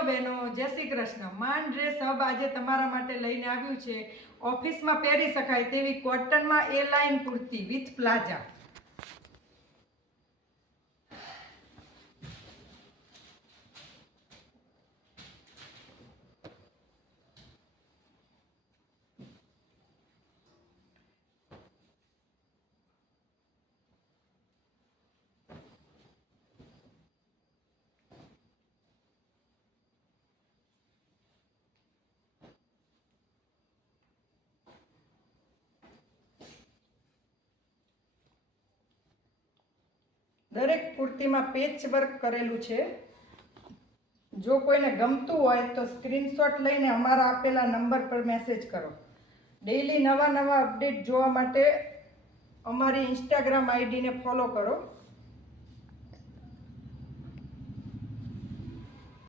Hello બહેનો, જય શ્રી કૃષ્ણ। માંડ ડ્રેસ હબ આજે તમારા માટે લઈને આવ્યું છે। ઓફિસમાં પહેરી શકાય તેવી કોટનમાં એ લાઇન કુર્તી વિથ પ્લાઝા। દરેક કુર્તીમાં પેચ વર્ક કરેલું છે। જો કોઈને ગમતું હોય તો સ્ક્રીનશોટ લઈને અમારા આપેલા નંબર પર મેસેજ કરો। ડેઈલી નવા અપડેટ જોવા માટે અમારી ઇન્સ્ટાગ્રામ આઈડીને ફોલો કરો।